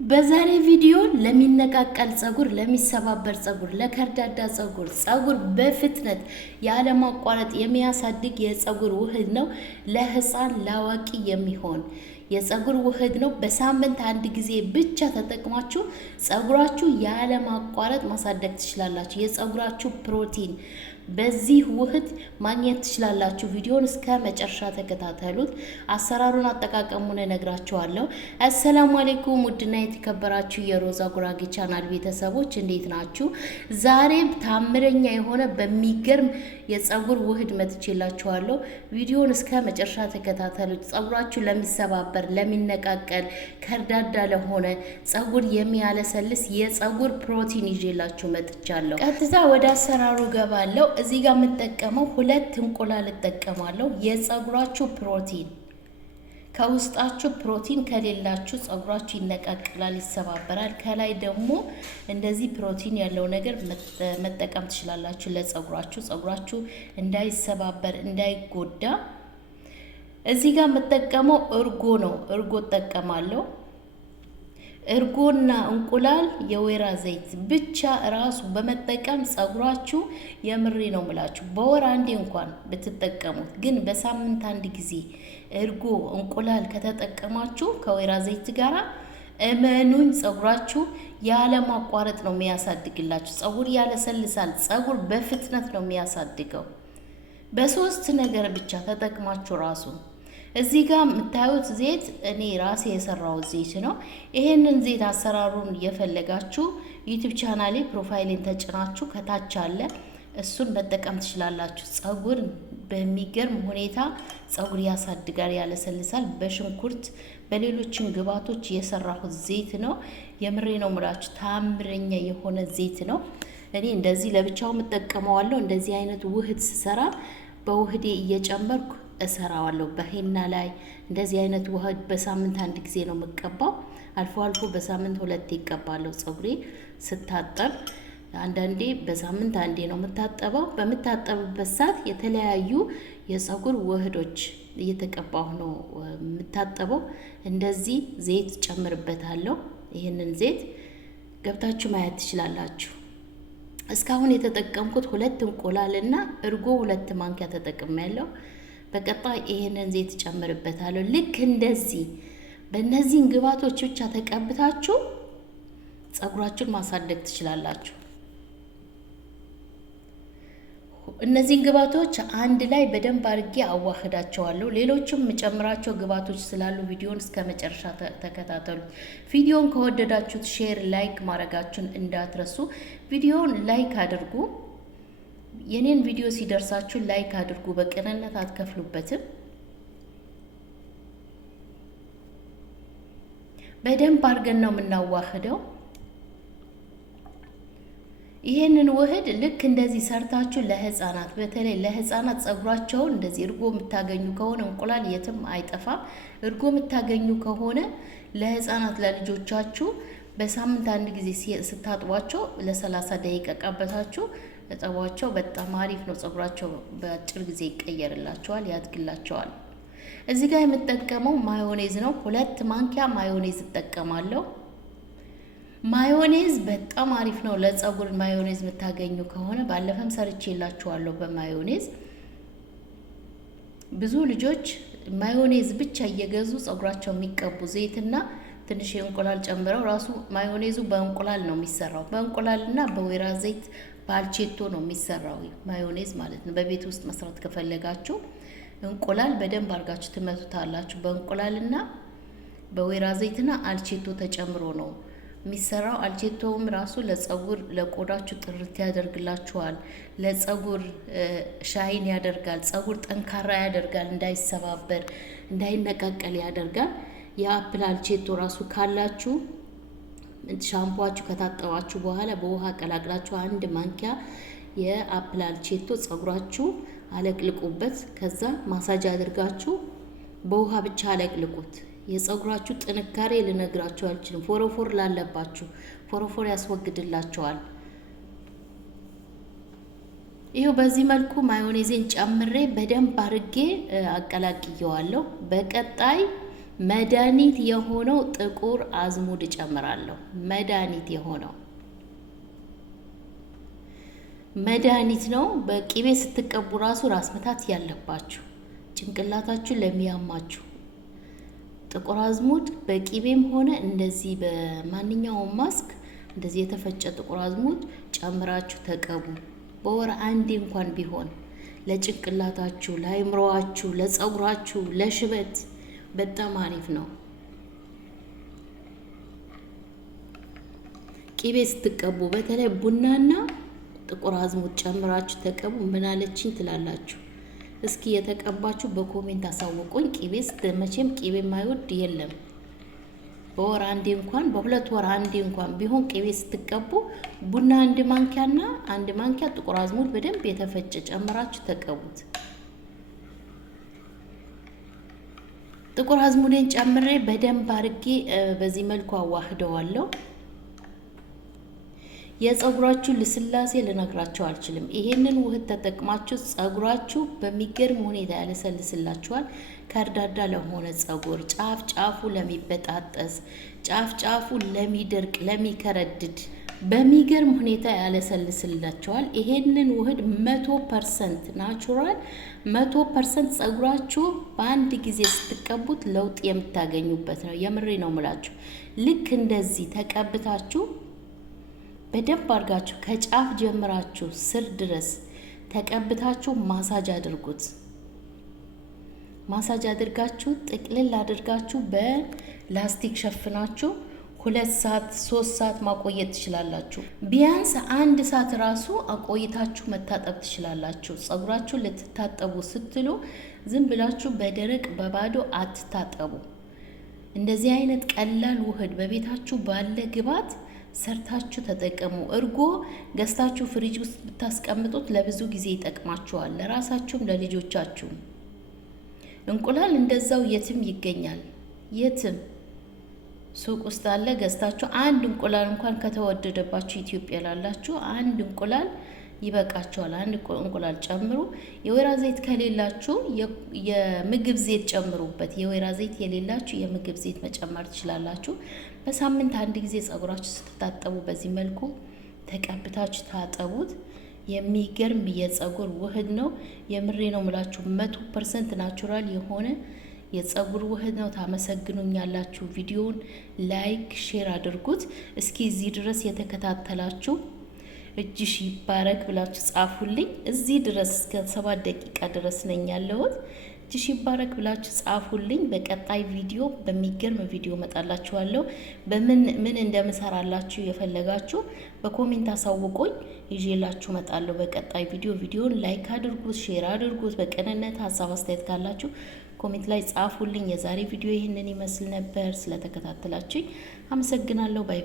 በዛሬ ቪዲዮ ለሚነቃቀል ጸጉር፣ ለሚሰባበር ጸጉር፣ ለከርዳዳ ጸጉር በፍጥነት ያለማቋረጥ የሚያሳድግ የጸጉር ውህድ ነው። ለህፃን ላዋቂ የሚሆን የጸጉር ውህድ ነው። በሳምንት አንድ ጊዜ ብቻ ተጠቅማችሁ ጸጉራችሁ ያለማቋረጥ ማሳደግ ትችላላችሁ። የጸጉራችሁ ፕሮቲን በዚህ ውህድ ማግኘት ትችላላችሁ። ቪዲዮውን እስከ መጨረሻ ተከታተሉት። አሰራሩን አጠቃቀሙን እነግራችኋለሁ። አሰላሙ አለይኩም ውድና የተከበራችሁ የሮዛ ጉራጌ ቻናል ቤተሰቦች እንዴት ናችሁ? ዛሬ ታምረኛ የሆነ በሚገርም የጸጉር ውህድ መጥቼላችኋለሁ። ቪዲዮውን እስከ መጨረሻ ተከታተሉት። ጸጉራችሁ ለሚሰባበር፣ ለሚነቃቀል፣ ከርዳዳ ለሆነ ጸጉር የሚያለሰልስ የጸጉር ፕሮቲን ይዤላችሁ መጥቻለሁ። ቀጥታ ወደ አሰራሩ ገባለሁ። እዚህ ጋር የምጠቀመው 2 እንቁላል እጠቀማለሁ። የጸጉራችሁ ፕሮቲን ከውስጣችሁ ፕሮቲን ከሌላችሁ ጸጉራችሁ ይነቃቀላል፣ ይሰባበራል። ከላይ ደግሞ እንደዚህ ፕሮቲን ያለው ነገር መጠቀም ትችላላችሁ ለጸጉራችሁ። ጸጉራችሁ እንዳይሰባበር እንዳይጎዳ። እዚህ ጋር የምጠቀመው እርጎ ነው። እርጎ እጠቀማለሁ። እርጎና እንቁላል፣ የወይራ ዘይት ብቻ ራሱ በመጠቀም ጸጉራችሁ የምሬ ነው ምላችሁ በወር አንዴ እንኳን ብትጠቀሙት፣ ግን በሳምንት አንድ ጊዜ እርጎ እንቁላል ከተጠቀማችሁ ከወይራ ዘይት ጋራ እመኑኝ ጸጉራችሁ ያለ ማቋረጥ ነው የሚያሳድግላችሁ። ጸጉር ያለሰልሳል። ጸጉር በፍጥነት ነው የሚያሳድገው። በሶስት ነገር ብቻ ተጠቅማችሁ ራሱ እዚህ ጋር የምታዩት ዘይት እኔ ራሴ የሰራው ዘይት ነው። ይሄንን ዘይት አሰራሩን የፈለጋችሁ ዩቲዩብ ቻናሌ ፕሮፋይልን ተጭናችሁ ከታች አለ፣ እሱን መጠቀም ትችላላችሁ። ጸጉር በሚገርም ሁኔታ ጸጉር ያሳድጋል፣ ያለሰልሳል። በሽንኩርት በሌሎችም ግብአቶች የሰራሁት ዘይት ነው። የምሬ ነው ምላችሁ ታምረኛ የሆነ ዘይት ነው። እኔ እንደዚህ ለብቻው የምጠቀመዋለሁ። እንደዚህ አይነት ውህድ ስሰራ በውህዴ እየጨመርኩ እሰራዋለሁ። በሄና ላይ እንደዚህ አይነት ውህድ በሳምንት አንድ ጊዜ ነው የምቀባው። አልፎ አልፎ በሳምንት 2 ይቀባለሁ። ጸጉሬ ስታጠብ አንዳንዴ በሳምንት አንዴ ነው የምታጠበው። በምታጠብበት ሰዓት የተለያዩ የጸጉር ውህዶች እየተቀባሁ ነው የምታጠበው። እንደዚህ ዘይት ጨምርበታለሁ። ይሄንን ዘይት ገብታችሁ ማየት ትችላላችሁ። እስካሁን የተጠቀምኩት 2 እንቁላልና እርጎ 2 ማንኪያ ተጠቅሜያለሁ። በቀጣይ ይሄንን ዘይት ጨምርበታለሁ። ልክ እንደዚህ በእነዚህን ግብአቶች ብቻ ተቀብታችሁ ጸጉራችሁን ማሳደግ ትችላላችሁ። እነዚህን ግብአቶች አንድ ላይ በደንብ አድርጌ አዋህዳቸዋለሁ። ሌሎችም የምጨምራቸው ግብአቶች ስላሉ ቪዲዮን እስከ መጨረሻ ተከታተሉ። ቪዲዮን ከወደዳችሁት ሼር፣ ላይክ ማድረጋችሁን እንዳትረሱ። ቪዲዮን ላይክ አድርጉ። የኔን ቪዲዮ ሲደርሳችሁ ላይክ አድርጉ። በቅንነት አትከፍሉበትም። በደንብ አድርገን ነው የምናዋህደው። ይሄንን ውህድ ልክ እንደዚህ ሰርታችሁ ለህፃናት፣ በተለይ ለህፃናት ጸጉራቸውን እንደዚህ እርጎ የምታገኙ ከሆነ እንቁላል የትም አይጠፋም። እርጎ የምታገኙ ከሆነ ለህፃናት ለልጆቻችሁ በሳምንት አንድ ጊዜ ስታጥቧቸው ለ30 ደቂቃ ቀበታችሁ እጠቧቸው። በጣም አሪፍ ነው። ጸጉራቸው በአጭር ጊዜ ይቀየርላቸዋል፣ ያድግላቸዋል። እዚህ ጋር የምጠቀመው ማዮኔዝ ነው። 2 ማንኪያ ማዮኔዝ እጠቀማለሁ። ማዮኔዝ በጣም አሪፍ ነው ለጸጉር። ማዮኔዝ የምታገኙ ከሆነ ባለፈም ሰርቼላችኋለሁ በማዮኔዝ። ብዙ ልጆች ማዮኔዝ ብቻ እየገዙ ጸጉራቸው የሚቀቡ ዘይትና ትንሽ የእንቁላል ጨምረው ራሱ ማዮኔዙ በእንቁላል ነው የሚሰራው። በእንቁላልና በወይራ ዘይት በአልቼቶ ነው የሚሰራው ማዮኔዝ ማለት ነው። በቤት ውስጥ መስራት ከፈለጋችሁ እንቁላል በደንብ አድርጋችሁ ትመቱታላችሁ። በእንቁላልና በወይራ ዘይትና አልቼቶ ተጨምሮ ነው የሚሰራው። አልቼቶውም ራሱ ለጸጉር ለቆዳችሁ ጥርት ያደርግላችኋል። ለጸጉር ሻይን ያደርጋል። ጸጉር ጠንካራ ያደርጋል። እንዳይሰባበር እንዳይነቃቀል ያደርጋል። የአፕል አልቼቶ ራሱ ካላችሁ ሻምፖአችሁ ከታጠባችሁ በኋላ በውሃ ቀላቅላችሁ 1 ማንኪያ የአፕል አልቼቶ ጸጉራችሁ አለቅልቁበት። ከዛ ማሳጅ አድርጋችሁ በውሃ ብቻ አለቅልቁት። የጸጉራችሁ ጥንካሬ ልነግራችሁ አልችልም። ፎሮፎር ላለባችሁ ፎሮፎር ያስወግድላችኋል። ይሄው በዚህ መልኩ ማዮኔዝን ጨምሬ በደንብ አድርጌ አቀላቅየዋለሁ። በቀጣይ መድኃኒት የሆነው ጥቁር አዝሙድ እጨምራለሁ። መድኃኒት ነው። በቂቤ ስትቀቡ ራሱ ራስ ምታት ያለባችሁ፣ ጭንቅላታችሁ ለሚያማችሁ ጥቁር አዝሙድ በቂቤም ሆነ እንደዚህ በማንኛውም ማስክ እንደዚህ የተፈጨ ጥቁር አዝሙድ ጨምራችሁ ተቀቡ። በወር አንዴ እንኳን ቢሆን ለጭንቅላታችሁ፣ ለአይምሮአችሁ፣ ለጸጉራችሁ፣ ለሽበት በጣም አሪፍ ነው። ቂቤ ስትቀቡ በተለይ ቡናና ጥቁር አዝሙድ ጨምራችሁ ተቀቡ። ምን አለችኝ ትላላችሁ? እስኪ የተቀባችሁ በኮሜንት አሳውቁኝ። ቂቤ መቼም ቂቤ የማይወድ የለም። በወር አንዴ እንኳን በሁለት ወር አንዴ እንኳን ቢሆን ቂቤ ስትቀቡ ቡና አንድ ማንኪያና አንድ ማንኪያ ጥቁር አዝሙድ በደንብ የተፈጨ ጨምራችሁ ተቀቡት። ጥቁር አዝሙዴን ጨምሬ በደንብ አድርጌ በዚህ መልኩ አዋህደዋለሁ። የጸጉራችሁ ልስላሴ ልነግራችሁ አልችልም። ይሄንን ውህድ ተጠቅማችሁ ጸጉራችሁ በሚገርም ሁኔታ ያለሰልስላችኋል። ከርዳዳ ለሆነ ጸጉር፣ ጫፍ ጫፉ ለሚበጣጠስ፣ ጫፍ ጫፉ ለሚደርቅ፣ ለሚከረድድ በሚገርም ሁኔታ ያለሰልስላችኋል። ይሄንን ውህድ 100% ናቹራል 100% ጸጉራችሁ በአንድ ጊዜ ስትቀቡት ለውጥ የምታገኙበት ነው። የምሬ ነው ምላችሁ። ልክ እንደዚህ ተቀብታችሁ በደንብ አድርጋችሁ ከጫፍ ጀምራችሁ ስር ድረስ ተቀብታችሁ ማሳጅ አድርጉት። ማሳጅ አድርጋችሁ ጥቅልል አድርጋችሁ በላስቲክ ሸፍናችሁ 2 ሰዓት 3 ሰዓት ማቆየት ትችላላችሁ። ቢያንስ 1 ሰዓት ራሱ አቆይታችሁ መታጠብ ትችላላችሁ። ጸጉራችሁ ልትታጠቡ ስትሉ ዝም ብላችሁ በደረቅ በባዶ አትታጠቡ። እንደዚህ አይነት ቀላል ውህድ በቤታችሁ ባለ ግብዓት ሰርታችሁ ተጠቀሙ። እርጎ ገዝታችሁ ፍሪጅ ውስጥ ብታስቀምጡት ለብዙ ጊዜ ይጠቅማችኋል፣ ለራሳችሁም ለልጆቻችሁም። እንቁላል እንደዛው የትም ይገኛል። የትም ሱቅ ውስጥ አለ። ገዝታችሁ አንድ እንቁላል እንኳን ከተወደደባችሁ ኢትዮጵያ ላላችሁ አንድ እንቁላል ይበቃችኋል። አንድ እንቁላል ጨምሩ። የወይራ ዘይት ከሌላችሁ የምግብ ዘይት ጨምሩበት። የወይራ ዘይት የሌላችሁ የምግብ ዘይት መጨመር ትችላላችሁ። በሳምንት አንድ ጊዜ ጸጉራችሁ ስትታጠቡ በዚህ መልኩ ተቀብታችሁ ታጠቡት። የሚገርም የጸጉር ውህድ ነው። የምሬ ነው ምላችሁ። 100% ናቹራል የሆነ የጸጉር ውህድ ነው። ታመሰግኑኛላችሁ። ቪዲዮውን ላይክ፣ ሼር አድርጉት። እስኪ እዚህ ድረስ የተከታተላችሁ እጅሽ ይባረክ ብላችሁ ጻፉልኝ። እዚህ ድረስ እስከ 7 ደቂቃ ድረስ ነኝ ያለሁት። እጅሽ ይባረክ ብላችሁ ጻፉልኝ። በቀጣይ ቪዲዮ በሚገርም ቪዲዮ መጣላችኋለሁ። ምን እንደምሰራላችሁ የፈለጋችሁ በኮሜንት አሳውቁኝ፣ ይዤላችሁ መጣለሁ በቀጣይ ቪዲዮ። ቪዲዮን ላይክ አድርጉት፣ ሼር አድርጉት። በቅንነት ሀሳብ አስተያየት ካላችሁ ኮሜንት ላይ ጻፉልኝ። የዛሬ ቪዲዮ ይህንን ይመስል ነበር። ስለተከታተላችሁኝ አመሰግናለሁ። ባይ